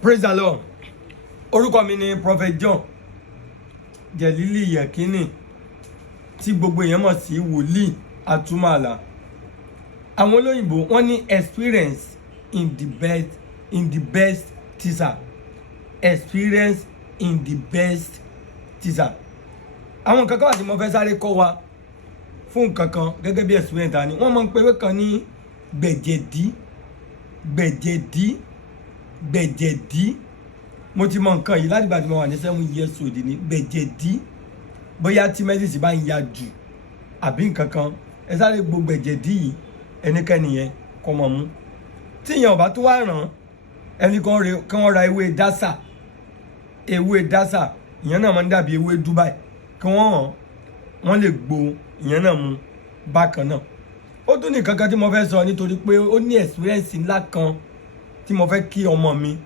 Praise the Lord. Orúkọ mi ni Prophet John Jẹ̀lílì Yẹ̀kínì tí gbogbo èèyàn mọ̀ sí wòlíì àtúmọ̀là. Àwọn olóyìnbó wọ́n ní experience in the best teacher. Experience in the best teacher. Àwọn nǹkan kan wà tí mo fẹ́ sáré kọ́ wa fún nǹkan kan gẹ́gẹ́ bí experience ta ni wọ́n máa ń pe ewé kan ní gbẹ̀jẹ̀dí. Mo ti mọ nǹkan yìí láti ìgbà tí mo wà ní 7 years old ní gbẹ̀jẹ̀dí. Bóyá tí medicine bá ń ya jù àbí nǹkan kan ẹ sáré gbo gbẹ̀jẹ̀dí yìí ẹnikẹ́ni yẹn kọ́ mọ̀ mú. Tí ìyẹn ò bá tó wá ràn ẹni kan ra ewé dásà ìyẹn náà máa ń dàbí ewé Dubai kí wọ́n lè gbo ìyẹn náà mu bákan náà. Ó tún ní kankan tí mo fẹ́ sọ nítorí pé ó ní experience ńlá kan tí mo fẹ́ kí ọmọ mi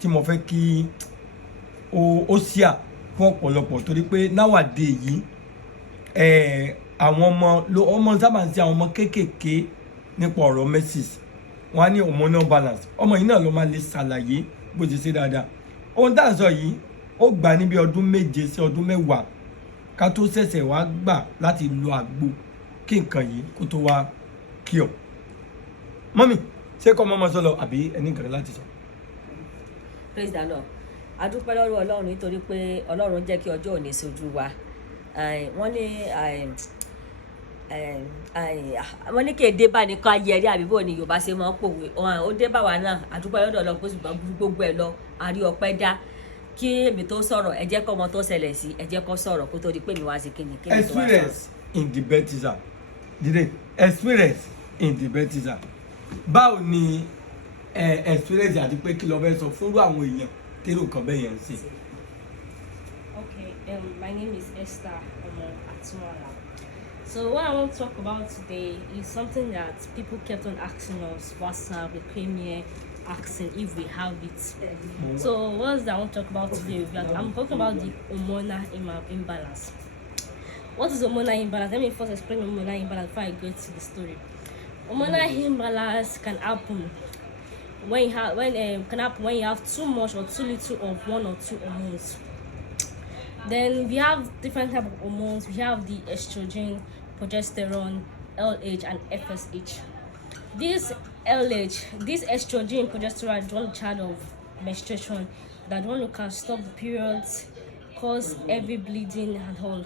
tí mo fẹ́ kí ó ṣíà fún ọ̀pọ̀lọpọ̀ torí pé nowadays yìí àwọn ọmọ sábà ń ṣe àwọn ọmọ kéékèèké nípa ọ̀rọ̀ mesis wọ́n á ní hormonal balance ọmọ yìí náà ló máa lè ṣàlàyé bó ti ṣe dáadáa. Ohun tá à ń sọ yìí ó gbà níbi ọdún 7 sí ọdún 10 ká tó ṣẹ̀ṣẹ̀ wá gbà láti lo àgbo kí nǹkan yìí kó tó wá kí ọ. Mọ́mì ṣé kọ́ mọ́mọ́ sọ lọ àbí ẹni nǹkan láti sọ. Praise the Lord. A dúpẹ́ lọ́wọ́ Ọlọ́run nítorí pé Ọlọ́run jẹ́ kí ọjọ́ òní ṣojú wa. Wọ́n ní kí èdè bá ní ká yẹrí àbí bò ní Yorùbá ṣe máa ń pòwe. Ó dé bá wa náà. A dúpẹ́ lọ́dọ̀ Ọlọ́run pé ṣùgbọ́n gbogbo ẹ̀ lọ a rí ọpẹ́ dá. Kí èmi tó sọ̀rọ̀ ẹ jẹ́ kó ọmọ tó ṣẹlẹ̀ sí ẹ jẹ́ kó sọ̀rọ̀ kó tó di pé mi wá sí kíni. Experience in the best teacher. Experience in the best teacher. Báwo ni experience àti pé kí ló fẹ́ sọ fúnrú àwọn èèyàn tẹ́rù kan bẹ́ẹ̀ yẹn sí. Okay, my name is Esther Omo Atumola. So what I want to talk about today is something that people kept on asking us. WhatsApp, they came here asking if we have it. So what's that I want to talk about today? I'm talking about the hormonal imbalance. What is hormonal imbalance? Let me first explain hormonal imbalance before I get to the story. Hormonal imbalance can happen when you have too much or too little of one or two hormones. Then we have different type of hormones. We have the estrogen, progesterone, LH, and FSH. This estrogen, progesterone, is one child of menstruation, that one who can stop the periods, cause heavy bleeding and all.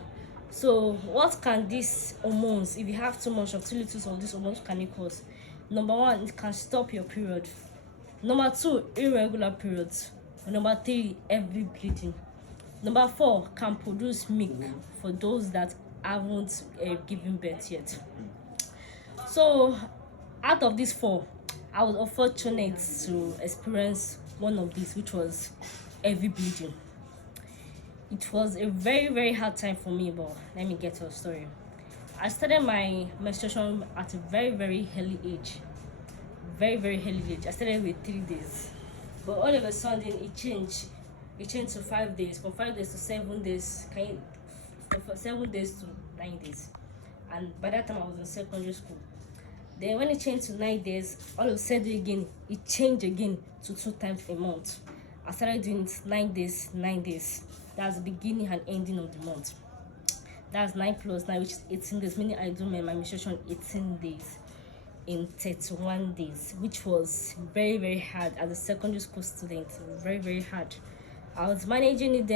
So what can these hormones, if you have too much or too little of these hormones, can it cause? Number 1, it can stop your period. Number 2, irregular periods. Number 3, heavy bleeding. Number 4, can produce milk for those that haven't given birth yet. So out of these 4, I was unfortunate to experience one of these, which was heavy bleeding. It was a very, very hard time for me, but let me get to a story. I started my menstruation at a very, very early age. Very, very early age. I started with 3 days. But all of a sudden, it changed. It changed to 5 days. From 5 days to 7 days. From 7 days to 9 days. And by that time, I was in secondary school. Then when it changed to 9 days, all of a sudden again, it changed again to 2 times a month. I started doing it 9 days, 9 days. That's the beginning and ending of the month. That's 9 plus 9, which is 18 days, meaning I do my menstruation 18 days in 31 days, which was very, very hard as a secondary school student. It was very, very hard. I was managing it,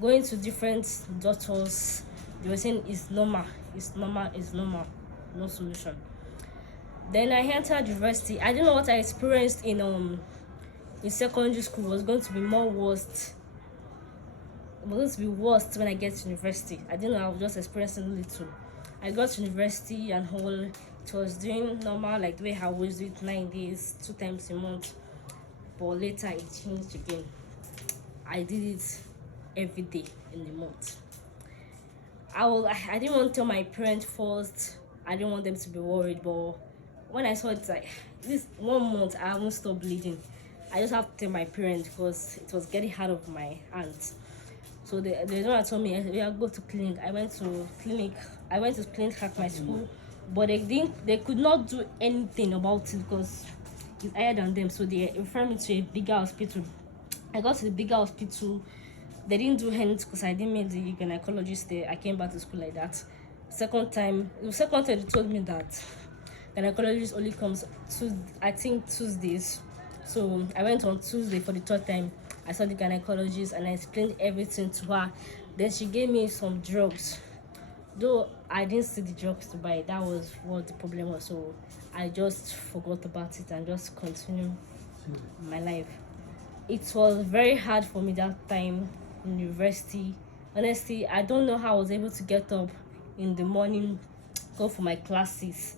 going to different doctors. They were saying it's normal, no solution. Then I entered university. I didn't know what I experienced in secondary school was going to be worse. It was going to be worse when I get to university. I didn't know, I was just experiencing a little. I got to university and whole, it was doing normal, like the way I always do it, 9 days, 2 times a month. But later it changed again. I did it every day in the month. I didn't want to tell my parents first. I didn't want them to be worried, but when I saw it, like this 1 month, I haven't stopped bleeding. I just have to tell my parents because it was getting out of my hands. So they don't told me, we are go to clinic. I went to clinic at my school, but they could not do anything about it because is higher than them, so they refer me to a bigger hospital. I got to the bigger hospital. They didn't do anything because I didn't meet the gynecologist there. I came back to school like that. The second time they told me that gynecologist only comes Tuesdays. So I went on Tuesday for the third time. I saw the gynecologist and I explained everything to her. Then she gave me some drugs. Though I didn't see the drugs to buy, that was what the problem was. So I just forgot about it and just continued my life. It was very hard for me that time in university. Honestly, I don't know how I was able to get up in the morning, go for my classes,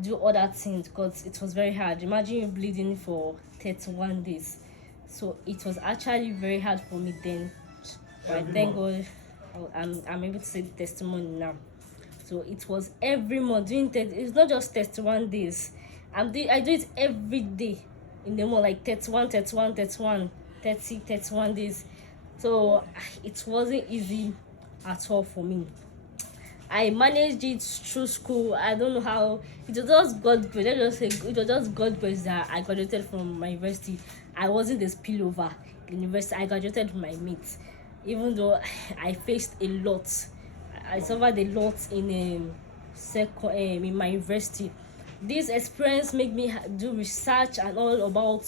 do other things, because it was very hard. Imagine you bleeding for 31 days. So it was actually very hard for me then. But thank God I'm able to say the testimony now. So it was every month doing it's not just 31 days. I do it every day in the month, like 31 days. So it wasn't easy at all for me. I managed it through school. I don't know how. It was just God grace. Let's just say it was just God grace that I graduated from my university. I wasn't the spillover in university. I graduated with my mates, even though I faced a lot. I suffered a lot in in my university. This experience made me do research and all about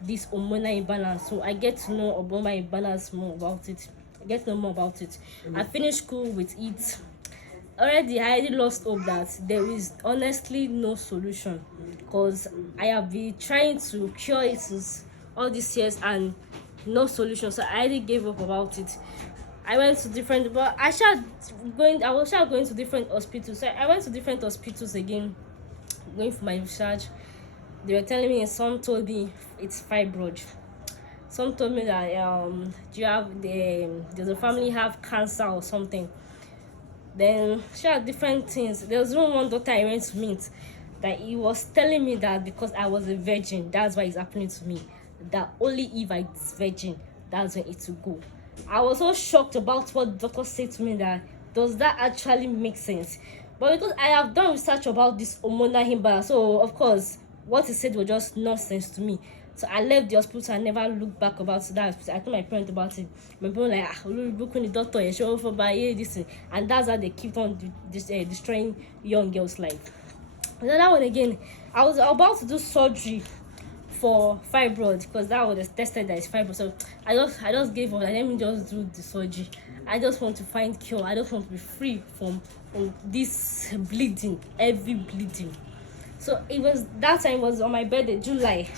this hormonal imbalance. So I get to know about my imbalance more about it. I get to know more about it. I finished school with it. Already I already lost hope that there is honestly no solution, because I have been trying to cure it all these years and no solution. So I already gave up about it. I went to different, but I was going to different hospitals. So I went to different hospitals again, going for my research. They were telling me, some told me it's fibroid. Some told me that does the family have cancer or something. Then she had different things. There was one doctor I went to meet that he was telling me that because I was a virgin, that's why it's happening to me. That only if I was virgin, that's when it will go. I was so shocked about what the doctor said to me, that does that actually make sense? But because I have done research about this hormonal imbalance, so of course what he said was just nonsense to me. So I left the hospital. I never looked back about that hospital. I told my parents about it. My parents were like, look the doctor, you show for by this thing. And that's how they keep on destroying young girls' life. And then that one again, I was about to do surgery for fibroid, because that was tested that it's fibroid. So I just gave up. Let me just do the surgery. I just want to find cure. I just want to be free from this bleeding, heavy bleeding. So that time was on my birthday, July.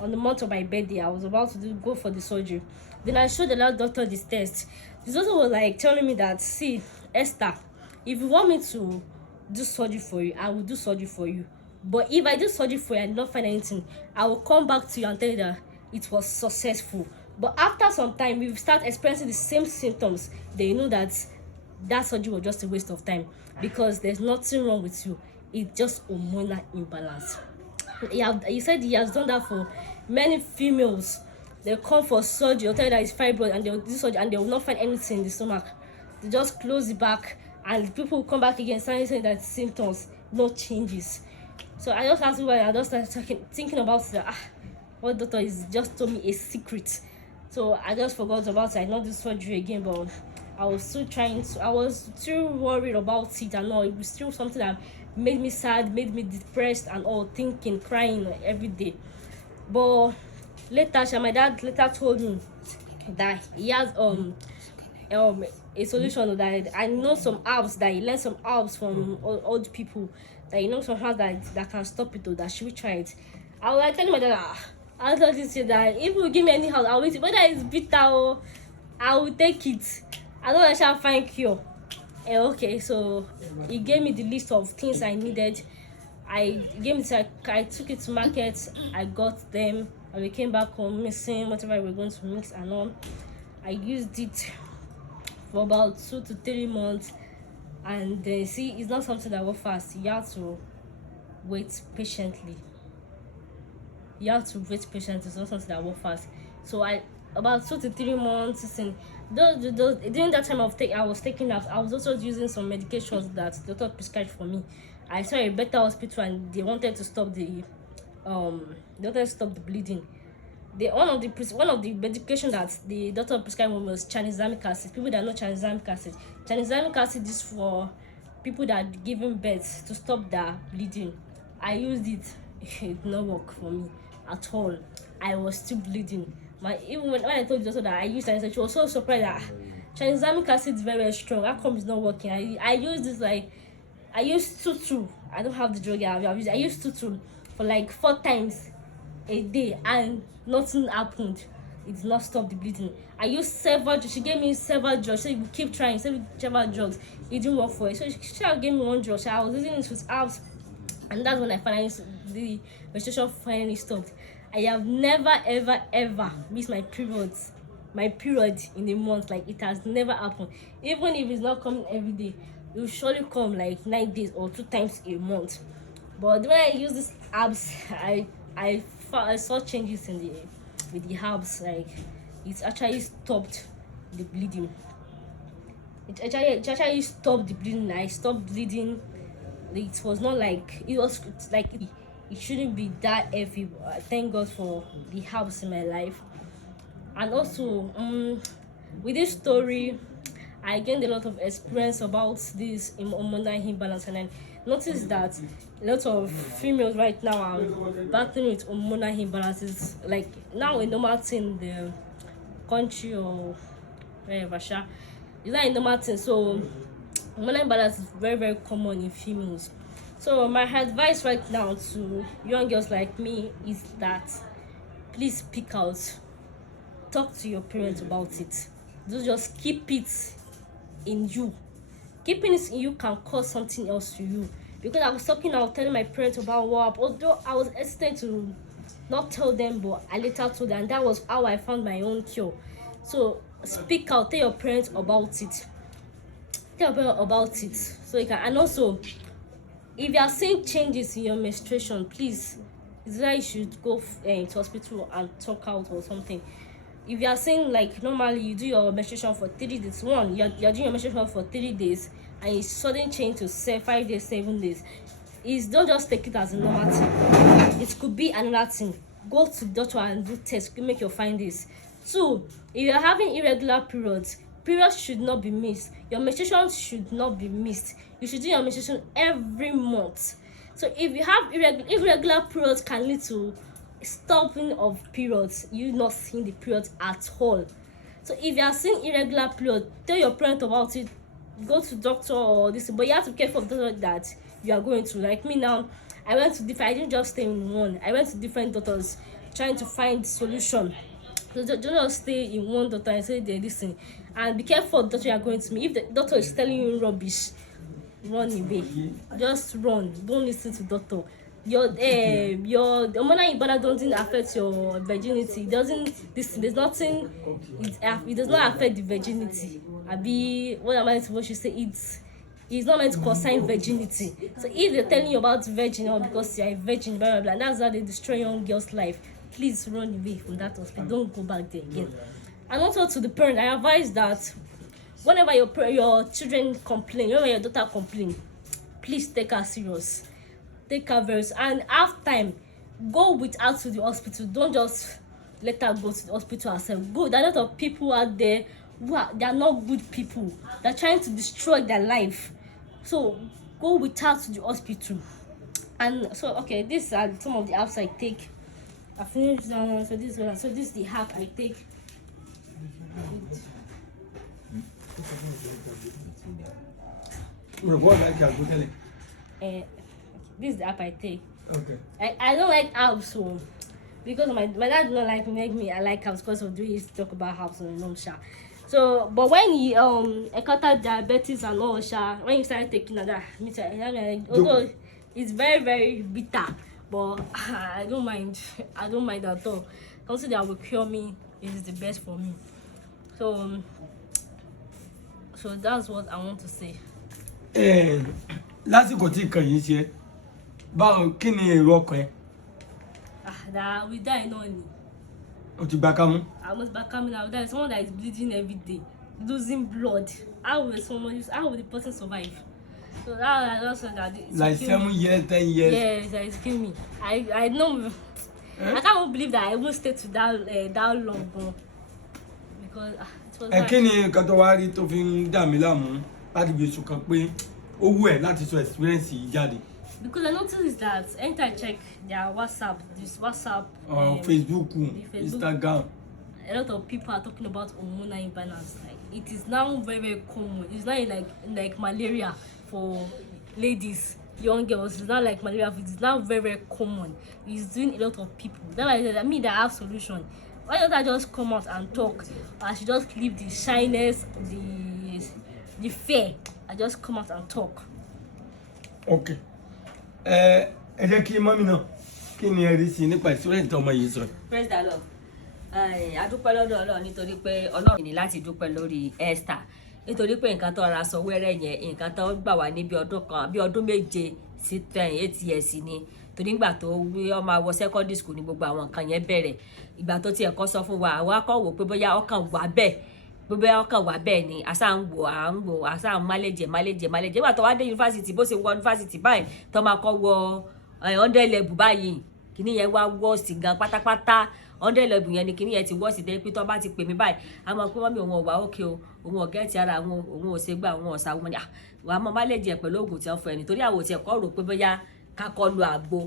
On the month of my birthday, I was about to go for the surgery. Then I showed the last doctor this test. This doctor was like telling me that, see, Esther, if you want me to do surgery for you, I will do surgery for you. But if I do surgery for you and not find anything, I will come back to you and tell you that it was successful. But after some time, we start experiencing the same symptoms, then you know that surgery was just a waste of time, because there's nothing wrong with you. It's just hormonal imbalance. He said he has done that for many females. They come for surgery, they'll tell you that it's fibroid, and they'll do surgery and they will not find anything in the stomach. They just close it back, and people will come back again saying that symptoms, no changes. So I just asked why. I just started thinking about that. What doctor is just told me a secret. So I just forgot about it. I not do surgery again, but I was still worried about it and all. It was still something that made me sad, made me depressed and all, thinking, crying every day. But later, my dad later told me that he has a solution, that I know some herbs, that he learned some herbs from old people, that he knows some herbs that can stop it, or that should we try it. I was like telling my dad, I thought he said that if you give me any herb, I'll wait. Whether it's bitter or I will take it. I know I shall find cure. Okay, so he gave me the list of things I needed. I took it to market. I got them, and we came back home mixing whatever we were going to mix and all. I used it for about 2 to 3 months, and see, it's not something that works fast. You have to wait patiently. It's not something that works fast. So about 2 to 3 months, and during that time I was taking that, I was also using some medications that the doctor prescribed for me. I saw a better hospital and they wanted to stop the doctor stopped the bleeding. One of the medication that the doctor prescribed was tranexamic acid. People that know tranexamic acid. Tranexamic acid is for people that are giving birth to stop the bleeding. I used it. It did not work for me at all. I was still bleeding. Even when I told the doctor that I used it, she was so surprised that tranexamic acid is very, very strong. How come it's not working? I used this I used tutu. I don't have the drug I used tutu for like 4 times a day and nothing happened. It did not stop the bleeding. I used several. She gave me several drugs. So you keep trying several drugs. It didn't work for it. So she gave me one drug. So I was using it with herbs, and that's when I finally the menstruation finally stopped. I have never ever missed my period in a month. Like, it has never happened. Even if it's not coming every day, it will surely come like 9 days or 2 times a month. But when I use these herbs, I saw changes with the herbs. Like, it actually stopped the bleeding. It actually stopped the bleeding. I stopped bleeding. It was not like it was like it shouldn't be that heavy. But thank God for the herbs in my life. And also, with this story, I gained a lot of experience about this hormonal imbalance, and I noticed that a lot of females right now are battling with hormonal imbalances. Like, now a normal thing in the country or wherever, it's not a normal thing. So hormonal imbalance is very, very common in females. So my advice right now to young girls like me is that please speak out. Talk to your parents about it. Don't just keep it in you. Keeping it in you can cause something else to you. Because I was telling my parents about what happened. Although I was hesitant to not tell them, but I later told them, and that was how I found my own cure. So speak out, tell your parents about it. So you can. And also, if you are seeing changes in your menstruation, please, it's that you should go to hospital and talk out or something. If you are saying, like, normally you do your menstruation for 3 days, you're doing your menstruation for 3 days, and it's sudden change to 5 days, 7 days, don't just take it as a normal thing. It could be another thing. Go to the doctor and do tests. You make your findings. 2, if you're having irregular periods should not be missed. Your menstruation should not be missed. You should do your menstruation every month. So if you have irregular periods, can lead to stopping of periods, you not seeing the periods at all. So if you are seeing irregular periods, tell your parent about it. Go to doctor or this, but you have to be careful of the doctor that you are going to. Like me now, I didn't just stay in one. I went to different doctors trying to find solution. So don't just stay in one doctor and say they listen. And be careful of the doctor you are going to meet. If the doctor is telling you rubbish, run away. Just run. Don't listen to doctor. Your hormonal imbalance doesn't affect your virginity. It does not affect the virginity. What am I supposed to say? It's not meant to concern virginity. So if they're telling you about virgin or because you're a virgin, blah blah blah, that's how they destroy young girls' life. Please run away from that hospital. Don't go back there again. And also to the parent, I advise that whenever your children complain, whenever your daughter complain, please take her serious. Take her very serious. And have time. Go with her to the hospital. Don't just let her go to the hospital herself. Go. There are a lot of people out there they are not good people. They're trying to destroy their life. So go with her to the hospital. And so, okay, these are some of the apps I take. I finished that one. So this is the app I take. This is the app I take. Okay. I don't like apps, so because my dad don't like me. I like apps because of the way he used to talk about apps on Nomsha. So, but when he encountered diabetes and all, when he started taking that, although it's very, very bitter, but I don't mind. I don't mind at all. Something that will cure me is the best for me. So that's what I want to say. Lásìkò tí nǹkan yìí ṣe báwo kí ni èrò ọkàn ẹ? That we die no ni. O ti gba kámú? I must back coming out. There is someone that is bleeding every day, losing blood. How will the person survive? So that I just said that it Like kill 7 me. years, 10 years. Yes, that it kill me. I know. I can't even believe that I even stayed to that long, bro. Because it was Kí ni nǹkan tó wá rí tó fi ń dà mí láàmú láti fi sùn kan pé ó wù ẹ́ láti sọ experience yìí jáde. Because I noticed that anytime I check their WhatsApp, Facebook, Facebook, Instagram. a lot of people are talking about hormonal imbalance. Like it is now very, very common. It's not like malaria for ladies, young girls. It's not like malaria. It's now very, very common. It's doing a lot of people. That's why I said, I mean, that I have solution. Why don't I just come out and talk? I should just leave the shyness, the fear. I just come out and talk. Okay. Ẹ jẹ́ kí mọ́mí náà kí ni ẹ rí sí nípa experience ọmọ yìí sọ. Praise the Lord. A dúpẹ́ lọ́dọ̀ Ọlọ́run nítorí pé Ọlọ́run ní láti dúpẹ́ lórí Esther nítorí pé nǹkan tó ra sọ wẹ́rẹ́ yẹn nǹkan tó gbà wá ní bí ọdún 7 sí 8 years ni torí nígbà tó wí ọmọ àwọ secondary school ní gbogbo àwọn nǹkan yẹn bẹ̀rẹ̀ ìgbà tó tiẹ̀ kọ́ sọ fún wa àwa kọ́ wò pé bóyá ọkàn wà bẹ́ẹ̀ bóyá ọkàn wà bẹ́ẹ̀ ni àṣà ń wò àṣà ń máléjẹ ìgbà tó wá dé yunifásitì bó ṣe wọ yunifásitì báyìí tó máa kọ́ wọ 100 level báyìí kìíní yẹn wá wọ́ọ̀sì gan pátápátá 100 level yẹn ni kìíní yẹn ti wọ́ọ̀sì dé pé tó bá ti pè mí báyìí a máa pé mọ́mí òun ọ̀wá òkè o òun ọ̀gẹ́tì ara òun ò ṣe gbà òun ọ̀sà òun ni wà á mọ máléjẹ pẹ̀lú oògùn tí wọ́n fún ẹ nítorí àwọn òtí ẹ̀kọ́ rò pé bóyá kakọ́ lu àgbo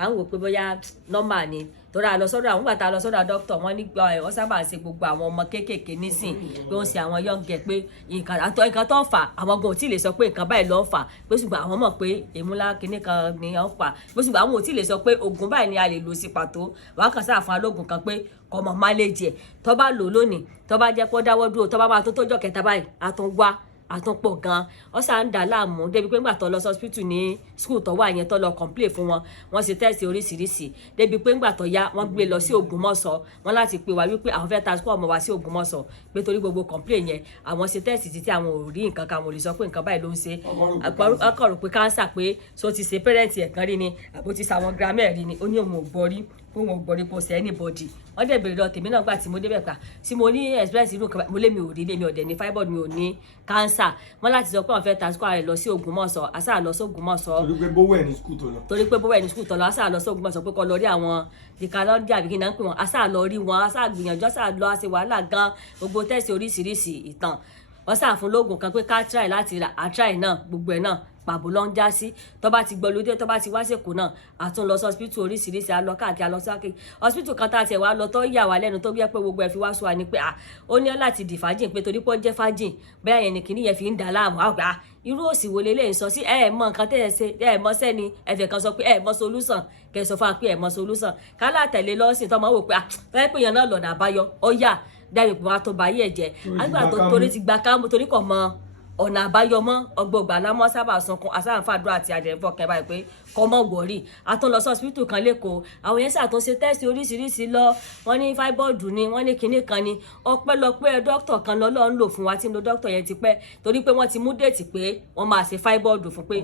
à ń wò pé bóyá normal ni torí a lọ sọ́dọ̀ àwọn gbàtà lọ sọ́dọ̀ dókítà wọ́n ní wọ́n sábà ń ṣe gbogbo àwọn ọmọ kéékèèké nísìn pé wọ́n ṣe àwọn young girl pé nǹkan tó ń fà àwọn gan ò tí ì lè sọ pé nǹkan báyìí ló ń fà pé ṣùgbọ́n àwọn mọ̀ pé èmúlá kinní kan ni ó ń fà pé ṣùgbọ́n àwọn ò tí ì lè sọ pé oògùn báyìí ni a lè lò sí pàtó wọ́n kàn sáà fún alóògùn kan pé kọ́mọ máléjì ẹ̀ tó bá lò lónìí tó bá jẹ́ pé ó dáwọ́ dúró tó bá máa tó tójọ́ kẹta báyìí á tún wá àtúnpọ̀ gan ọ sá ń dà láàmú débi pé ńgbà tó lọ sí hospital ní school tó wà yẹn tó lọ complain fún wọn wọ́n ṣe test oríṣiríṣi débi pé ńgbà tó yá wọ́n gbé lọ sí Ògbómọ̀ṣọ́ wọ́n láti pè wá wípé àwọn fẹ́ transfer ọmọ wa sí Ògbómọ̀ṣọ́ pé torí gbogbo complain yẹn àwọn ṣe test títí àwọn ò rí nǹkan kan àwọn ò lè sọ pé nǹkan báyìí ló ń ṣe ọkọ rò pé cancer pé so ti ṣe parent ẹ̀ kan rí ni àbó ti ṣàwọn grandma rí ni ó ní òun ò gbọ́ rí fún wọn gbọ́ rí kò sí anybody wọ́n dẹ̀ bèrè lọ tèmi náà gbà tí mo débẹ̀ pa tí mo ní express irú kan mo lé mi ò rí lé mi ọ̀dẹ̀ ní fibroid mi ò ní cancer wọ́n láti sọ pé wọ́n fẹ́ transfer rẹ̀ lọ sí Ògbómọ̀ṣọ́ àṣà lọ sí Ògbómọ̀ṣọ́ torí pé bówó ẹ̀ ní skul tó lọ. torí pé bówó ẹ̀ ní skul tó lọ àṣà lọ sí Ògbómọ̀ṣọ́ pé kó lọ rí àwọn ìkàlọ́dì àbí kí n náà ń pè wọ́n àṣà lọ rí wọn àṣà gbìyànjú àṣà lọ àṣẹ wàhálà gan gbogbo tẹ́sí oríṣiríṣi ìtàn wọ́n ṣáà fún lóògùn kan pé ká try láti rà àtry náà gbogbo ẹ̀ náà pàbó ló ń já sí tó bá ti gbọ́ lóde tó bá ti wá sèkó náà àtún lọ sí hospital oríṣiríṣi àlọ káàkiri àlọ sáàkiri hospital kan tá a tiẹ̀ wá lọ tó yà wá lẹ́nu tó yẹ pé gbogbo ẹ̀ fi wá sọ wa ni pé ó ní láti dì fàájìn pé torí pé ó jẹ́ fàájìn bẹ́ẹ̀ yẹn ni kìíní yẹn fi ń dà láàmú àgbà irú òsì wo lélẹ́yìn sọ sí mọ nǹkan tẹ́ ẹ ṣe mọ sẹ́ni ẹ̀fẹ̀ kan sọ pé mọ solution kẹ́ sọ fún wa pé mọ solution kálá tẹ̀lé lọ́sìn tó máa wò pé fẹ́ pé yẹn náà lọ́nà àbáyọ ó yà dábì pé wọ́n á tó bá yẹ̀ jẹ́ àgbà tó torí ti gba kámú torí kò mọ ọ̀nà àbáyọ mọ́ ọgbọ̀gbà lámọ́ sábà sunkún asáǹfàdúrà àti àdẹ̀fọ́ kẹba ìpè kọ́mọ́ wọ̀rí àtún lọ sí hospital kan lẹ́kọ̀ọ́ àwọn yẹn ṣàtúnṣe tẹ́sì oríṣiríṣi lọ wọ́n ní fibroid ni wọ́n ní kinní kan ni ọpẹ́lọpẹ́ dókítà kan lọ́lọ́ ń lò fún wa tí ń lo dókítà yẹn ti pẹ́ torí pé wọ́n ti mú déètì pé wọ́n máa ṣe fibroid fún pé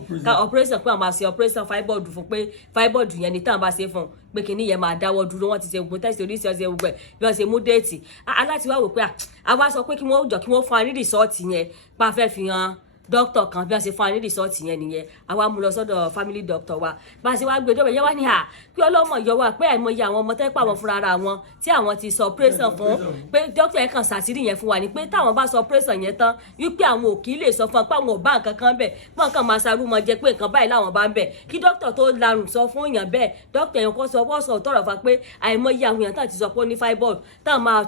operation pé wọ́n máa ṣe operation fibroid fún pé fibroid yẹn ni táwọn bá ṣe fún pé kinní yẹn máa dáwọ́ dúró wọ́n ti ṣe gbogbo tẹ́sì oríṣiríṣi gbogbo ẹ̀ bí wọ́n ṣe mú déètì aláti wá wò pé àwa sọ pé kí wọ́n jọ kí wọ́n fún wa ní rìsọ́ọ̀tì yẹn pa fẹ́ fi hàn doctor kan bí wọ́n ṣe fún wa ní rìsọ́ọ̀tì yẹn nìyẹn àwa mú lọ sọ́dọ̀ family doctor wa bá a ṣe wá gbé dọ́bẹ̀ yẹn wá ní kí ọlọ́mọ yọ wá pé àìmọye àwọn ọmọ tẹ́pẹ́ àwọn fúnra ara wọn tí àwọn ti sọ operation fún pé doctor yẹn kàn ṣàṣírí yẹn fún wa ni pé táwọn bá sọ operation yẹn tán wípé àwọn ò kì í lè sọ fún wa pé àwọn ò bá nǹkan kan bẹ̀ pé nǹkan máa ṣarú mọ jẹ pé nǹkan báyìí làwọn bá ń bẹ̀ kí doctor tó larùn sọ fún èèyàn bẹ́ẹ̀ doctor yẹn kọ́ sọ wọ́n sọ tọ̀rọ̀ fa pé àìmọye àwọn èèyàn táwọn ti sọ pé ó ní fibroid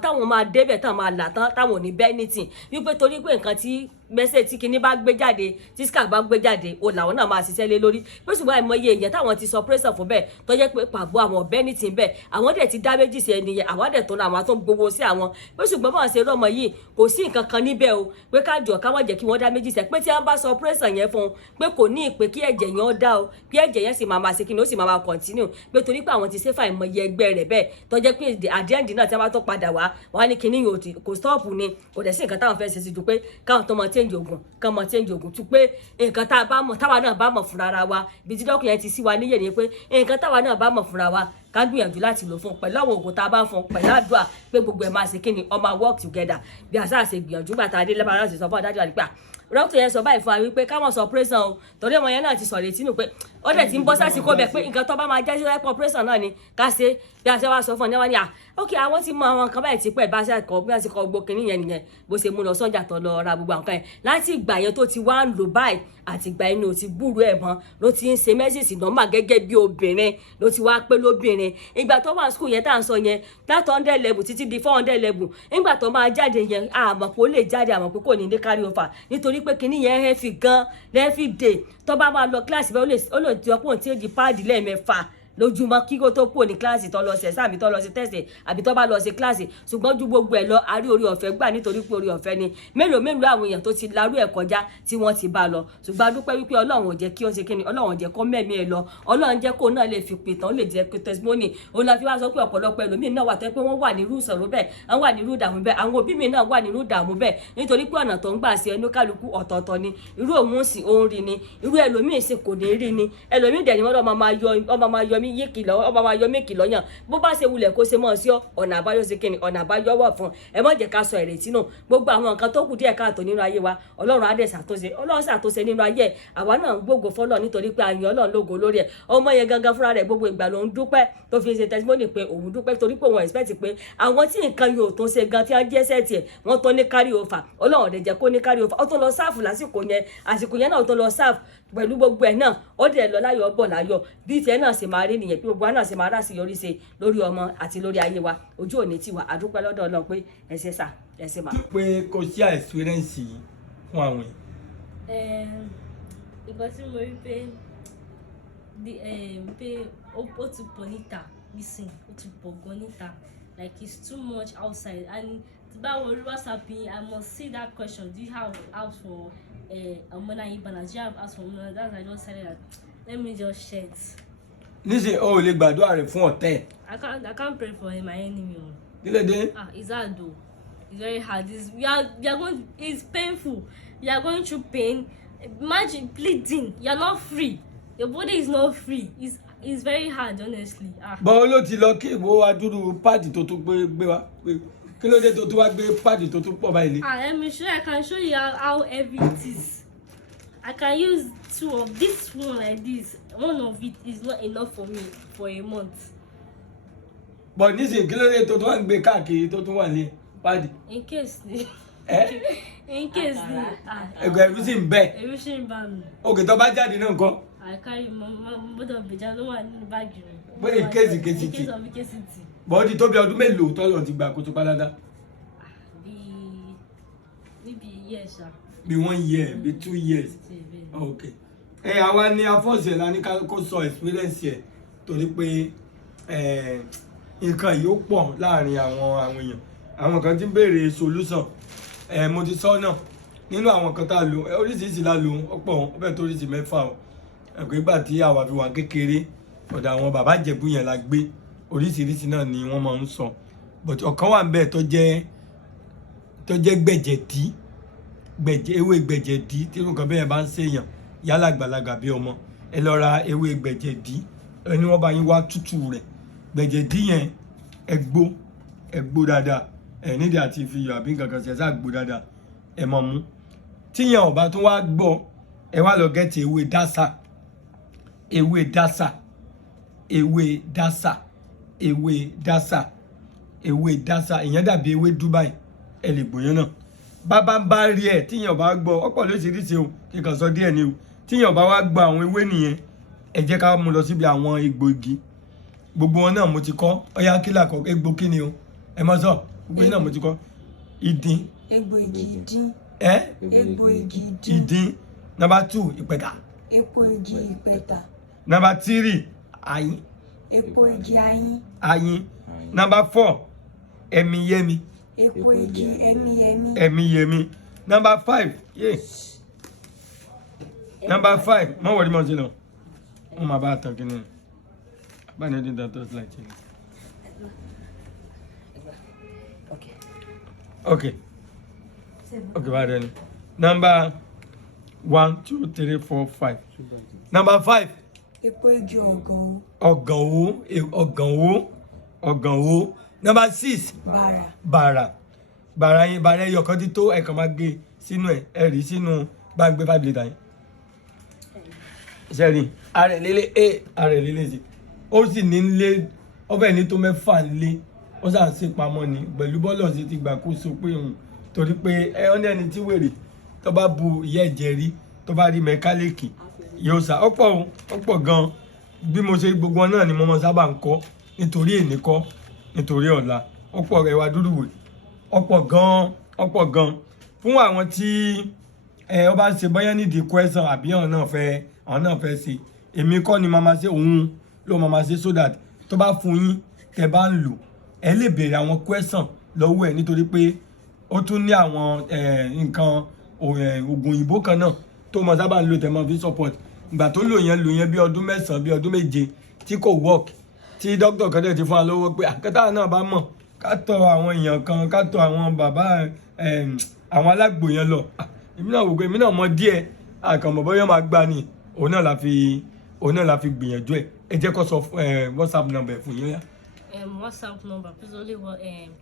táwọn máa débẹ̀ táwọn máa là tán táwọn ò ní bẹ́ẹ̀ nìtì wípé torí pé nǹkan tí gbèsè tí kinní bá gbé jáde tí scar bá gbé jáde o làwọn náà máa ṣiṣẹ́ lé lórí bí ṣùgbọ́n àìmọye èèyàn táwọn ti sọ operation fún bẹ́ẹ̀ tó jẹ́ pé pàbó àwọn ọ̀bẹ ní ti bẹ́ẹ̀ àwọn dẹ̀ ti dá méjì sí ẹni yẹn àwọn dẹ̀ tó náà àwọn tó ń gbowó sí àwọn bí ṣùgbọ́n báwọn ṣe rọ́mọ yìí kò sí nǹkan kan níbẹ̀ o pé kájọ káwọn jẹ́ kí wọ́n dá méjì sí ẹ pé tí wọ́n bá sọ operation yẹn fún un pé kò ní ìpè kí ẹ̀jẹ̀ yẹn ó dá o kí ẹ̀jẹ̀ yẹn sì máa ṣe kí ni ó sì máa continue pé torí pé àwọn ti ṣe fà ìmọye ẹgbẹ́ rẹ̀ bẹ́ẹ̀ tó jẹ́ pé àdéhùn náà tí wọ́n bá tó padà wá wọ́n á ní kinní yìí kò stop ni kò dẹ̀ sí nǹkan táwọn fẹ́ ṣe sí ju pé káwọn tó mọ change oògùn kán mọ change oògùn tún pé nǹkan tá a bá mọ̀ táwa náà bá mọ̀ fúnra ara wa ibi tí dọ́kùnrin yẹn ti sí wa níyè ni pé nǹkan táwa náà bá mọ̀ fúnra wa ká gbìyànjú láti lò fún pẹ̀lú àwọn oògùn tá a bá ń fún pẹ̀lú àdúrà pé gbogbo ẹ̀ máa ṣe kí ni ó máa work together bí àṣà ṣe gbìyànjú gbà tá a dé lẹ́bàá náà sì sọ fún ọ̀dájú àdìpá dókítà yẹn sọ báyìí fún wa wípé káwọn sọ operation o torí ọmọ yẹn náà ti sọ̀rọ̀ etí nù pé ó dẹ̀ ti ń bọ́ sásìkò bẹ̀ pé nǹkan tó bá máa jẹ́ sí ẹ̀pọ̀ operation náà ni ká ṣe bí a ṣe wá sọ fún ọ ní wọn ni ok àwọn ti mọ àwọn kan báyìí ti pẹ́ bá ṣe kọ́ bí wọ́n ti kọ́ gbó kínní yẹn nìyẹn bó ṣe mú lọ sọ́jà tó lọ ra gbogbo nǹkan yẹn láti ìgbà yẹn tó ti wá ń lò báyìí àti ìgbà yẹn ni ò ti gbúrú ẹ̀ mọ́ ló ti ń ṣe mẹ́sìsì nọ́mbà gẹ́gẹ́ bí obìnrin ló ti wá pé lóbìnrin ìgbà tó wà school yẹn tá à ń sọ yẹn láti 100 level títí di 400 level nígbà tó máa jáde yẹn àmọ́ pé ó lè jáde àmọ́ pé kò ní ní carry over nítorí pé kínní yẹn heavy gan heavy day tó bá máa lọ kíláàsì bẹ́ẹ̀ ó lè ti ọpọ́n tí ó di páàdì lẹ́ẹ̀mẹ́fà lójúmọ́ kí kó tó kúrò ní kíláàsì tó lọ ṣe sáàbí tó lọ ṣe tẹ̀sẹ̀ àbí tó bá lọ ṣe kíláàsì ṣùgbọ́n ju gbogbo ẹ̀ lọ a rí orí ọ̀fẹ́ gbà nítorí pé orí ọ̀fẹ́ ni mélòó àwọn èèyàn tó ti larú ẹ̀ kọjá tí wọ́n ti bá lọ ṣùgbọ́n a dúpẹ́ wípé ọlọ́run ò jẹ́ kí ó ṣe kíni ọlọ́run ò jẹ́ kó mẹ́mí ẹ̀ lọ ọlọ́run jẹ́ kó náà lè fi pè tán ó lè jẹ́ pé testimony òun la fi wá sọ pé ọ̀pọ̀lọpọ̀ ẹlòmíín náà wà tó pé wọ́n wà nírú ìṣòro bẹ́ẹ̀ àwọn wà nírú ìdààmú bẹ́ẹ̀ àwọn òbí mi náà wà nírú ìdààmú bẹ́ẹ̀ nítorí pé ọ̀nà tó ń gbà sí ẹnu kálukú ọ̀tọ̀ọ̀tọ̀ ni irú òun sì òun rí ni irú ẹlòmíín sì kò ní rí ni ẹlòmíín dẹ̀ ni wọ́n ọmọ máa yọ mí yékì lọ́wọ́ ọmọ máa yọ mékì lọ́yàn bó bá ṣe wulẹ̀ kó ṣe mọ́ sí ọ ọ̀nà àbáyọ ṣe kíni ọ̀nà àbáyọ wọ̀ fún ẹ má jẹ́ ká sọ ìrètí nù gbogbo àwọn nǹkan tó kù díẹ̀ káàtó nínú ayé wa ọlọ́run á dẹ̀ ṣàtúnṣe ọlọ́run ṣàtúnṣe nínú ayé ẹ̀ àwa náà ń gbógo fọlọ́ nítorí pé àyàn ọlọ́run lógo lórí ẹ̀ ọmọ yẹn gangan fúnra rẹ̀ gbogbo ìgbà ló ń dúpẹ́ tó fi ṣe testimony pé òun dúpẹ́ torí pé òun expect pé àwọn tí nǹkan yóò tó ṣe gan tí wọ́n jẹ́ sẹ́ẹ̀tì ẹ̀ wọ́n tó ní carry over ọlọ́run rẹ̀ jẹ́ kó ní carry over ó tó lọ sáàfù lásìkò yẹn náà ó tó lọ sáàfù pẹ̀lú gbogbo ẹ̀ náà ó dẹ̀ lọ láyọ̀ bọ̀ láyọ̀ bí tiẹ̀ náà ṣe máa rí nìyẹn bí gbogbo wa náà ṣe máa rà sí yọrí ṣe lórí ọmọ àti lórí ayé wa ojú òní tiwa àdúpẹ́ lọ́dọ̀ Ọlọ́run pé ẹ ṣe sà ẹ ṣe mà. pé kò sí experience yìí fún àwọn nǹkan tí mo rí pé ó ti pọ̀ níta nísìn ó ti pọ̀ gan níta like it's too much outside and tí bá wọ WhatsApp yìí I must see that question do you have house for Omona Ibana do you have house for Omona that's why I just said that let me just share it. níṣẹ́ o ò lè gbàdúrà rẹ̀ fún ọ̀tẹ̀. I can't pray for my enemy o. kí ló dé. It's hard though. It's very hard. It's painful. You are going through pain. Imagine bleeding. You are not free. Your body is not free. It's very hard, honestly. bọ́ọ̀ ló ti lọ kí ìwọ wa dúró páàdì tó tún gbé wa kí ló dé tó tún wá gbé páàdì tó tún pọ̀ báyìí lé. Let me show you. I can show you how heavy it is. I can use two of this one like this. One of it is not enough for me for a month. But nísìnyí kí ló dé tó tún wá ń gbé káàkiri tó tún wà ní páàdì. In case ni. In case ni. ẹgbẹ́ ẹ̀rú sì ń bẹ̀. Ẹ̀rú sì ń bà mí. òkè tó bá jáde náà nǹkan. I carry both of the ló wà nínú báàgì mi. bóyá ìkéèsì kéèsì In case of ìkéèsì. bọ́ọ̀dì tó bí ọdún mélòó tọ́lọ̀ ti gbà kó tó padà. Maybe years. Bí 1 year bí 2 years. Okay. Àwa ni afọ́sẹ̀ la ní kó sọ experience ẹ̀ torí pé nǹkan yìí ó pọ̀ láàrin àwọn èèyàn àwọn kan ti ń béèrè solution mo ti sọ náà nínú àwọn kan tá a lò oríṣiríṣi la lò ọ̀pọ̀ ọbẹ̀ tó oríṣi mẹ́fà o ẹ̀kọ́ ìgbà tí àwa fi wà kékeré ọ̀dọ̀ àwọn bàbá Ìjẹ̀bú yẹn la gbé oríṣiríṣi náà ni wọ́n máa ń sọ but ọ̀kan wà níbẹ̀ tó jẹ́ gbẹ̀jẹ̀dí ewé gbẹ̀jẹ̀dí tí nǹkan bẹ́ẹ̀ bá ń ṣèyàn yálà àgbàlagbà bí ọmọ ẹ lọ ra ewé gbẹ̀jẹ̀dí ẹni wọ́n bá yín wá tútù rẹ̀ gbẹ̀jẹ̀dí yẹn ẹ gbó dáadáa ẹ nídìí àti fi iyọ̀ àbí nǹkan kan ṣe ẹ sáà gbó dáadáa ẹ mọ̀ mú tíyẹn ọba tó wá gbọ́ ẹ wá lọ gẹ́tì ewé dásà ìyẹn dàbí ewé Dubai ẹ lè gbòyàn náà bàbá ń bá rí ẹ tíyẹn ọba gbọ́ ọ̀pọ̀ lóṣìṣẹ́ o kíkan sọ díẹ̀ ni o tíyẹn ọba wá gbọ́ àwọn ewé nìyẹn ẹ jẹ́ ká mú lọ síbi àwọn egbògi gbogbo wọn náà mo ti kọ́ ọyá kílà kọ egbò kíni o ẹ mọ sọ gbogbo yín náà mo ti kọ́ ìdín egbògi ìdín egbògi ìdín number 2 ìpẹ̀tà egbògi ìpẹ̀tà number 3 àyín egbògi àyín number 4 ẹ̀míyẹ́mi egbògi ẹ̀míyẹ́mi ẹ̀míyẹ́mi number 5 number 5 mọ wọlé mọ sí lọ wọn máa bá a tàn kí ni báyìí ní dídá tó láì ṣe. Okay, báyìí dẹni number 1 2 3 4 5 number 5 egbògi ọ̀gànwó number 6 bàrà ẹyọ kan tí tó ẹ kàn máa gbé sínú ẹ rí sínú bá ń gbé 5 litre yẹn sẹ́rí ààrẹ lélẹ̀ ààrẹ lélẹ̀ sí ó sì ní lé ọbẹ̀ ní tó mẹ́fà lé ó sàn sí pamọ́ ni pẹ̀lú bọ́ọ̀lù sí ti gbà kó so pé òun torí pé ọ́n ẹni tí wèrè tó bá bu ìyá ẹ̀jẹ̀ rí tó bá rí mẹkáníìkì yóò sá ọ̀pọ̀ gan bí mo ṣe gbogbo náà ni mo mọ sábà ń kọ́ nítorí èní kọ́ nítorí ọ̀la ọ̀pọ̀ rẹ̀ wá dúró wè ọ̀pọ̀ gan fún àwọn tí ó bá ń ṣe bọ́yá nídìí question àbí àwọn náà fẹ́ ṣe èmi kọ́ ni màmá ṣe òun ló màmá ṣe so that tó bá fún yín tẹ bá ń lò ẹ lè béèrè àwọn question lọ́wọ́ ẹ̀ nítorí pé ó tún ní àwọn nǹkan oògùn òyìnbó kan náà tó mọ sábà ń lo tẹ̀mọ́ fi support ìgbà tó lò yẹn bí ọdún 9 bí ọdún 7 tí kò work tí dókítà kan dẹ̀ ti fún wa lọ́wọ́ pé àkẹ́tà náà bá mọ̀ ká tọ̀ àwọn èèyàn kan ká tọ̀ àwọn bàbá àwọn alágbò yẹn lọ èmi náà wò pé èmi náà mọ díẹ̀ àkànmọ̀ bóyá máa gbà ní òun náà la fi gbìyànjú ẹ jẹ́ kó sọ WhatsApp number fún yín yá. WhatsApp number please only one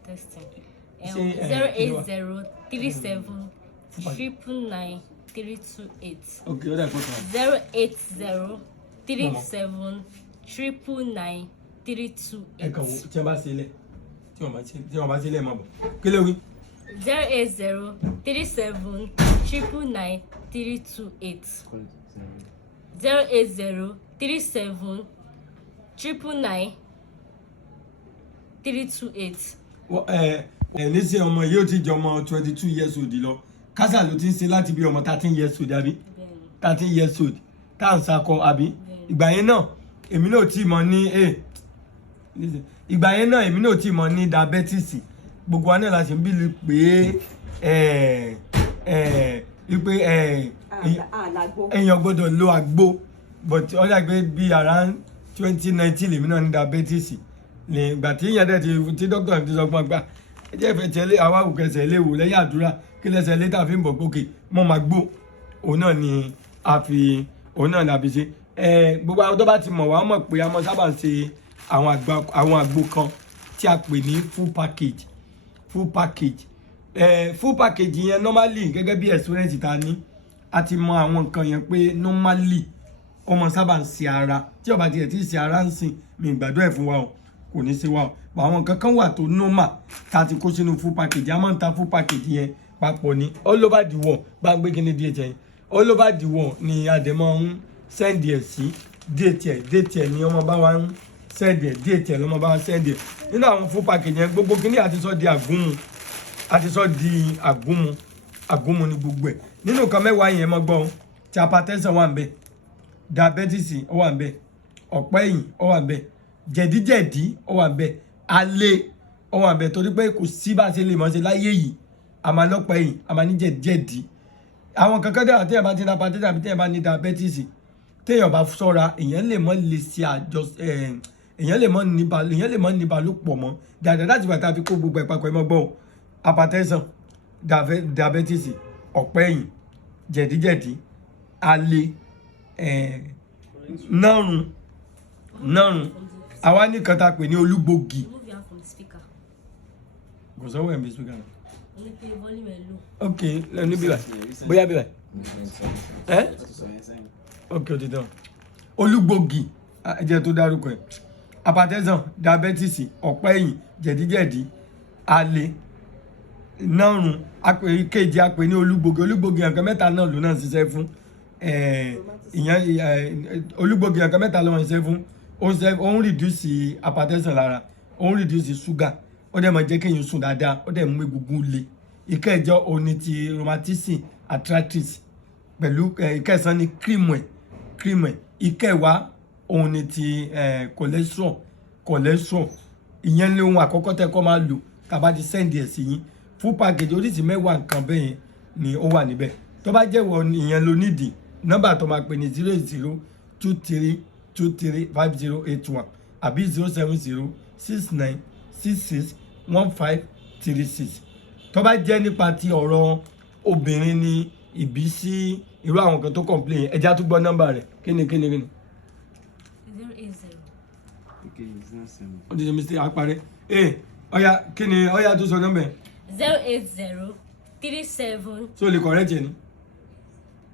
testing. Say, 08037 999 328. Okay, ó dà kó sọ. 08037 999 328. Ẹ kàn wò tí wọ́n bá ṣe lẹ̀ tí wọ́n bá ṣe lẹ̀ mọ̀ bọ̀ kí ló wí. 08037 999 328. 08037 999 328. Nísìnyí ọmọ yìí ó ti jẹ ọmọ 22 years old lọ kásà ló ti ń ṣe láti bí ọmọ 13 years old àbí 13 years old tá à ń sakọ àbí ìgbà yẹn náà èmi náà ti mọ ní ìgbà yẹn náà èmi náà ti mọ ní diabetes gbogbo wa náà la ṣe ń bíi pé wípé èèyàn gbọ́dọ̀ lo àgbo but ó dà pé bíi around 2019 lèmi náà ní diabetes ní ìgbà tí ìyẹn dẹ̀ tí dókítà ti sọ fún ọgbà ẹ jẹ́ ìfẹ́ tẹ́lẹ̀ àwa òkèsẹ̀ léwu lẹ́yìn àdúrà kí lẹ́sẹ̀ létà fi ń bọ̀ gbòkè mọ́ máa gbó òun náà ni a fi ṣe gbogbo àwọn tó bá ti mọ̀ wá mọ̀ pé a mọ̀ sábà ń ṣe àwọn àgbo kan tí a pè ní full package full package yẹn normally gẹ́gẹ́ bí experience ta ní a ti mọ àwọn nǹkan yẹn pé normally ọmọ sábà ń ṣe ara tí ó bá tiẹ̀ tí ì ṣe ara ń sìn mi ìgbàdo ẹ̀ fún wa o kò ní ṣe wa o àwọn nǹkan kan wà tó normal tá a ti kó sínú full package a máa ń ta full package yẹn papọ̀ ní all over the world bá ń gbé kíní díẹ̀ yẹn all over the world ni àdèmọ́ ń sẹ́ndì ẹ̀ sí déètì ẹ̀ ni ọmọ bá wa ń sẹ́ndì ẹ̀ déètì ẹ̀ lọ́mọ bá wa ń sẹ́ndì ẹ̀ nínú àwọn full package yẹn gbogbo kíní àti sọ di àgúnmu ni gbogbo ẹ̀ nínú nǹkan mẹ́wàá yẹn mọ́ gbọ́n tí hypertension wà ń bẹ̀ diabetes ó wà ń bẹ̀ ọ̀pẹ́ ẹ̀yìn ó wà ń bẹ̀ jẹ̀díjẹ̀dí ó wà ń bẹ̀ alẹ́ ó wà ń bẹ̀ torí pé kò sí bá a ṣe lè mọ̀ ṣe láyé yìí a máa lọ́pẹ́ ẹ̀yìn a máa ní jẹ̀díjẹ̀dí àwọn kankan dára téèyàn bá ti ní hypertension àbí téèyàn bá ní diabetes téèyàn bá ṣọ́ra èèyàn lè mọ́ lè ṣe èèyàn lè mọ́ ní ìbálòpọ̀ mọ́ dáadáa láti gbà tá a fi kó gbogbo ẹ̀ papọ̀ ẹ̀ mọ́ gbọ́n hypertension diabetes ọ̀pẹ́ ẹ̀yìn jẹ̀díjẹ̀dí alẹ́ nárùn àwa ní kan tá a pè ní olúgbògi kò sọ́wọ́ ẹ̀ ń bí speaker náà ok lẹ́nu bíbá bóyá bíbá ok ó ti tán olúgbògi ẹ̀jẹ̀ tó dárúkọ ẹ̀ hypertension diabetes ọ̀pẹ́ ẹ̀yìn jẹ̀díjẹ̀dí alẹ́ nárùn kejì a pè ní olúgbògi nǹkan mẹ́ta náà ló náà ṣiṣẹ́ fún olúgbògi nǹkan mẹ́ta ló ń ṣiṣẹ́ fún ó ń reduce hypertension lára ó ń reduce sugar ó dẹ̀ máa jẹ́ kéèyàn sùn dáadáa ó dẹ̀ mú egungun le ìkẹjọ òní ti rheumatism arthritis pẹ̀lú ìkẹsàn ní cream ẹ̀ ìkẹwàá òní ti cholesterol ìyẹn ní ohun àkọ́kọ́ tẹ́ kọ́ máa lò tàbá ti sẹ́ndì ẹ̀ sí yín full package oríṣi mẹ́wàá nǹkan bẹ́ẹ̀ ni ó wà níbẹ̀ tó bá jẹ́ wọ ìyẹn ló nídìí nọ́mbà tó máa pè ní 0023235081 àbí 07069661536 tó bá jẹ́ nípa ti ọ̀rọ̀ obìnrin ní ìbísí irú àwọn kan tó complain ẹja tó gbọ́ nọ́mbà rẹ̀ kíni. 080. ó ti ṣe mistake àparẹ́ ọ̀ya kíni ọ̀ya tó sọ nọ́mbà ẹ̀. 08037. so lè correct ẹ ni.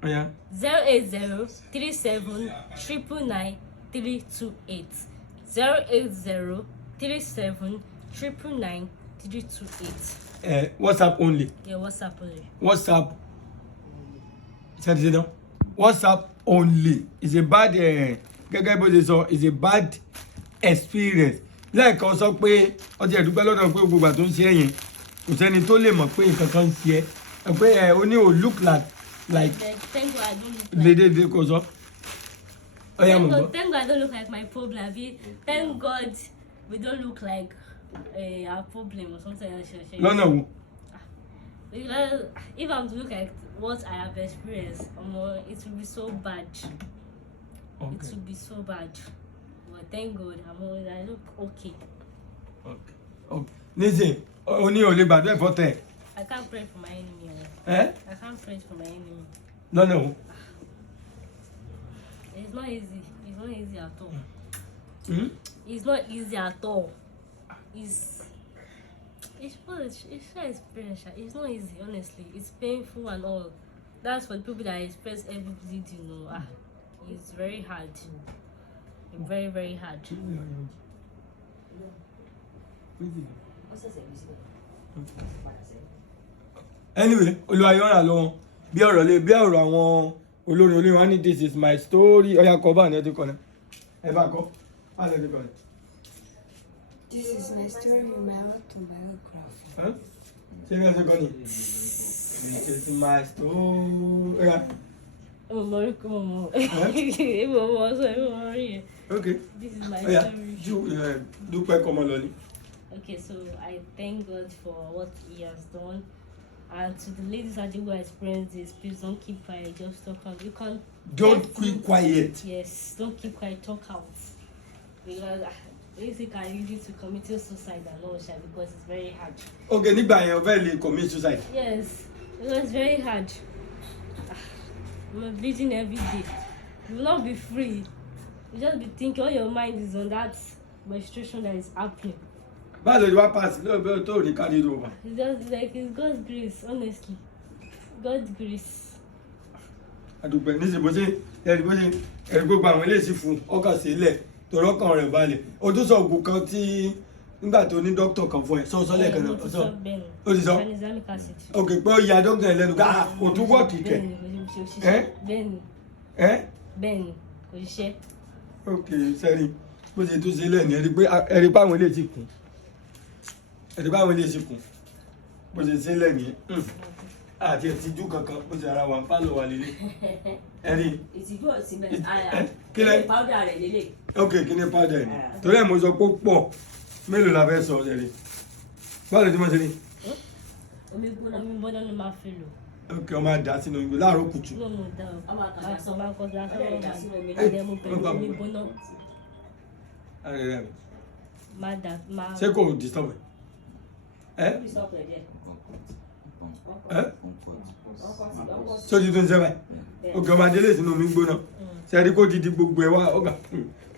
Ọ̀ya. 08037999328. 08037999328. WhatsApp only. Yeah, WhatsApp only. WhatsApp. Ṣé WhatsApp only is a bad gẹ́gẹ́ bó ṣe sọ is a bad experience. Lẹ́ẹ̀kan sọ pé ọjà ìdúpẹ́ lọ́dọ̀ pé gbogbo àtúnṣe ń ṣe ẹ̀yìn kò sẹ́ni tó lè mọ̀ pé nǹkan kan ń ṣe ẹ́ pé o ní o look like Thank God I don't look like. lédè kò sọ. Ọ̀ya mo gbọ́. Thank God I don't look like my problem. Thank God we don't look like our problem or something else. Lọ́nà wo? Because if I'm to look at what I have experienced, it will be so bad. Okay. It will be so bad. But thank God, I look okay. Okay. Nísìn o ní o lè gbàdúrà ẹ̀fọ́ tẹ̀. I can't pray for my enemy. Ẹ́ I can't pray for my enemy. lọ́nà wo? It's not easy. It's not easy at all. Hmm? It's not easy at all. It's not experience. It's not easy, honestly. It's painful and all. That's for the people that experience everything, you know. It's very hard. Very, very hard. Anyway, Olúwa yóò ràn lọ́wọ́ bí ọ̀rọ̀ àwọn olórin olórin wa ní this is my story. Ọ̀ya kọ bá ní ẹtí kọ ní ẹ bá kọ bá ní ẹtí kọ ní. This is my story, my autobiography. Ṣé ní ẹtí kọ ní? This is my story. Ọ̀ya. Okay. This is my Ọ̀ya story. dúpẹ́ kọ́mọ lọ ní. Okay, so I thank God for what He has done. And to the ladies that do experience this, please don't keep quiet, just talk out. You can't. Don't keep quiet. Yes, don't keep quiet, talk out. Because it can lead you to committing suicide and all that because it's very hard. Okay, nígbà yẹn o fẹ́ lè commit suicide. Yes, it was very hard. I'm bleeding every day. You will not be free. You just be thinking all your mind is on that menstruation that is happening. Báwo ló wá pass lóòótọ́ tó ní carry it over? It's just like it's God's grace, honestly. God's grace. Àdùpẹ̀ níṣẹ́ bó ṣe ẹ̀rí gbogbo àwọn eléyìí fún ọkàn sílẹ̀ torí ọkàn rẹ̀ balẹ̀. O tún sọ ògùn kan tí nígbà tó ní dókítà kan fún ẹ sọ lẹ́ẹ̀kan náà sọ. O ti sọ. Tranexamic acid. Ok pé ó ya dókítà yẹn lẹ́nu ká kò tún wọ́ọ̀kì kẹ̀. Bẹ́ẹ̀ni, kò ṣiṣẹ́. Ok sẹ́ni bó ṣe tún ṣe lẹ́ẹ̀ni ẹ̀rí pé àwọn eléyìí ti kún. Ẹ̀rí pé àwọn eléyìí ti kún. Bó ṣe ṣe lẹ́ẹ̀ni àti ẹ̀tìjú kankan bó ṣe ara wà ń pálọ̀ wà lélẹ̀. Ẹ̀rí. ìtìjú ọ̀sìn bẹ́ẹ̀ kílẹ̀ pàwọ́dà rẹ̀ lélẹ̀. ok kí ni padà ẹ̀ torí ẹ̀ mo sọ pé ó pọ̀ mélòó la fẹ́ sọ ẹ̀rí. Báwo ló ti mọ̀ ṣe ni? Omi gbóná. Omi gbóná ni máa fi lò. Ok ọmọ àdá sínú ìgbò láàárọ̀ kùtù. No, da o. Ọmọ àkàndá sọ. Máa kọ́ da Ọ̀rẹ́ rẹ̀ dà sínú omi. Adé mo pẹ̀lú omi gbóná. Máa dà máa. Ṣé kò disturb ẹ? Ẹ́ Omi sọ̀pọ̀ ẹ̀jẹ̀. sójú tó ń sẹ́wà ok ọmọ adélé sínú omi gbóná sẹ́rí kó didi gbogbo ẹ̀ wá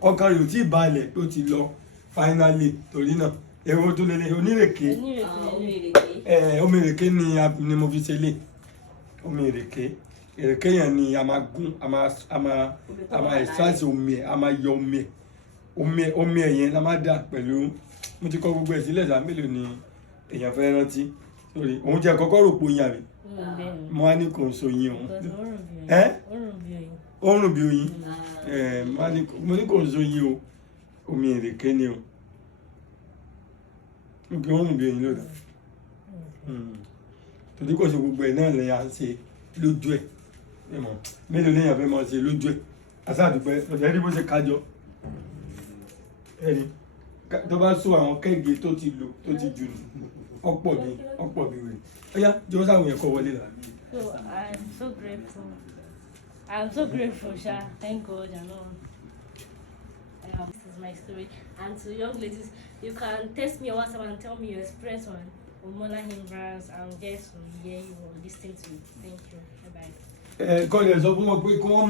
ọkàn rẹ̀ ò tí ì balẹ̀ tó ti lọ finally torí náà èrò tó lélẹ̀ onírèké omi ìrèké ni mo fi ṣe lé omi ìrèké yẹn ni a máa gún a máa extract omi ẹ̀ a máa yọ omi ẹ̀ yẹn la máa dà pẹ̀lú mo ti kọ gbogbo ẹ̀ sílẹ̀ sá mélòó ni èèyàn fẹ́ rántí sórí òun jẹ́ kọ́kọ́ rò pé oyin àbí mo á ní kò ń so yin òun ó rùn bí oyin mo ní kò ń so yin o omi ìrèké ni o òkè ó rùn bí oyin lóda torí kò sí gbogbo ẹ̀ náà lè à ń ṣe lójú ẹ̀ mélòó lèèyàn fẹ́ máa ṣe lójú ẹ̀ àṣàdùpẹ́ ọ̀dẹ̀ rí bó ṣe kájọ ẹni tó bá so àwọn kẹ́gì tó ti lò tó ti jù ọ̀pọ̀ bí rẹ̀ ọ̀yá jọ̀wọ́ sáwọn yẹn kọ́ wọlé là. So I'm so grateful, Sha. Thank God and all. This is my story. And to young ladies, you can text me on WhatsApp and tell me your experience on Omola Himbrans. I'm there to hear you or listen to you. Thank you. Bye bye. Kọ́ lè sọ fún wọn pé kí wọ́n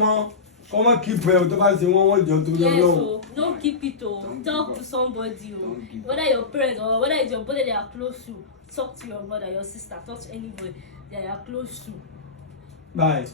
mọ́ keep ẹ̀ tó bá ṣe wọ́n jọ tó lọ Yes, lọ́wọ́. so don't keep it. Talk to somebody. Whether your parents or whether it's your brother they are close to. Talk to your brother, your sister. Talk to anybody that you are close to. Bye.